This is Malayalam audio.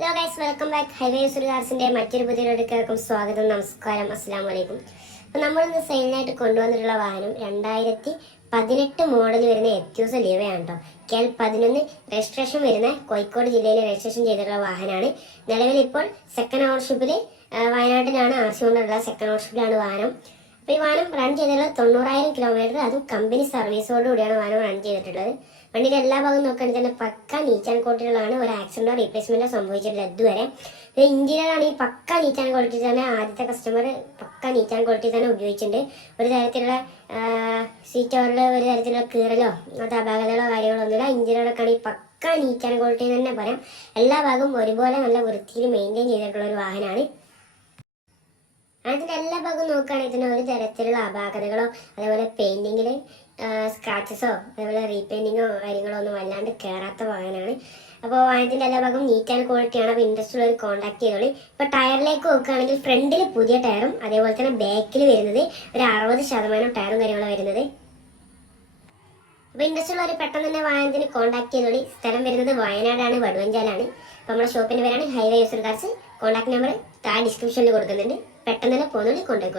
Hello guys welcome back highway സുരദാസിന്റെ മറ്റൊരു പുതിയ വീഡിയോക്കാർക്കും സ്വാഗതം നമസ്കാരം അസ്സാം വലൈക്കും അപ്പോൾ നമ്മളിന്ന് സെയിലിനായിട്ട് കൊണ്ടുവന്നിട്ടുള്ള വാഹനം രണ്ടായിരത്തി പതിനെട്ട് മോഡൽ വരുന്ന എത്യൂസ് ലിവയാണ് കേട്ടോ കെൽ പതിനൊന്ന് രജിസ്ട്രേഷൻ വരുന്ന കോഴിക്കോട് ജില്ലയിൽ രജിസ്ട്രേഷൻ ചെയ്തിട്ടുള്ള വാഹനമാണ്. നിലവിൽ ഇപ്പോൾ സെക്കൻഡ് ഓണർഷിപ്പിൽ വയനാട്ടിലാണ് കൊണ്ടുള്ള സെക്കൻഡ് ഓണർഷിപ്പിലാണ് വാഹനം. അപ്പോൾ ഈ വാഹനം റൺ ചെയ്തിട്ടുള്ളത് തൊണ്ണൂറായിരം കിലോമീറ്റർ അതും കമ്പനി സർവീസോടുകൂടിയാണ് വാഹനം റൺ ചെയ്തിട്ടുള്ളത്. വണ്ടിയുടെ എല്ലാ ഭാഗവും നോക്കുകയാണെങ്കിൽ തന്നെ പക്ക നീച്ചാൻ ക്വാളിറ്റികളാണ് ഒരു ആക്സിഡന്റോ റീപ്ലേസ്മെന്റോ സംഭവിച്ചിട്ടുള്ളത് ഇതുവരെ. ഇന്ത്യയിലാണ് ഈ പക്ക നീച്ചാൻ ക്വാളിറ്റി തന്നെ ആദ്യത്തെ കസ്റ്റമർ പക്ക നീച്ചാൻ ക്വാളിറ്റി തന്നെ ഉപയോഗിച്ചിട്ടുണ്ട്. ഒരു തരത്തിലുള്ള സീറ്റ് ഓവറിൽ ഒരു തരത്തിലുള്ള കീറലോ അത് അപാകതകളോ കാര്യങ്ങളോ ഒന്നുമില്ല. ആണ് ഈ പക്ക നീച്ചാൻ ക്വാളിറ്റി തന്നെ പറയാം. എല്ലാ ഭാഗവും ഒരുപോലെ നല്ല വൃത്തിയിൽ മെയിന്റെയിൻ ചെയ്തിട്ടുള്ള ഒരു വാഹനമാണ്. അതിന്റെ എല്ലാ ഭാഗവും നോക്കുകയാണെങ്കിൽ തന്നെ ഒരു തരത്തിലുള്ള അപാകതകളോ അതേപോലെ പെയിന്റിങ്ങിൽ സ്ക്രാച്ചസോ അതേപോലെ റീപെയിന്റിങ്ങോ കാര്യങ്ങളോ ഒന്നും വല്ലാണ്ട് കയറാത്ത വാഹനമാണ്. അപ്പോൾ വാഹനത്തിന്റെ എല്ലാ ഭാഗവും നീറ്റ് ആൻഡ് ക്വാളിറ്റിയാണ് അപ്പോൾ ഇൻട്രസ്റ്റ് ഉള്ളവർ കോൺടാക്ട് ചെയ്തോളി. ഇപ്പോൾ ടയറിലേക്ക് നോക്കുകയാണെങ്കിൽ ഫ്രണ്ടിൽ പുതിയ ടയറും അതേപോലെ തന്നെ ബാക്കിൽ വരുന്നത് ഒരു അറുപത് ശതമാനം ടയറും കാര്യങ്ങളും വരുന്നത്. അപ്പോൾ ഇൻട്രസ്റ്റ് ഉള്ളവർ പെട്ടെന്ന് തന്നെ വാഹനത്തിന് കോൺടാക്ട് ചെയ്തോളി സ്ഥലം വരുന്നത് വയനാടാണ് വടുവഞ്ചാലാണ്. അപ്പോൾ നമ്മുടെ ഷോപ്പിന്റെ പേരാണ് highway user cars contact number താഴെ ഡിസ്ക്രിപ്ഷനിൽ കൊടുക്കുന്നുണ്ട്. പെട്ടെന്ന് തന്നെ പോകുന്നോളി കോൺടാക്ട്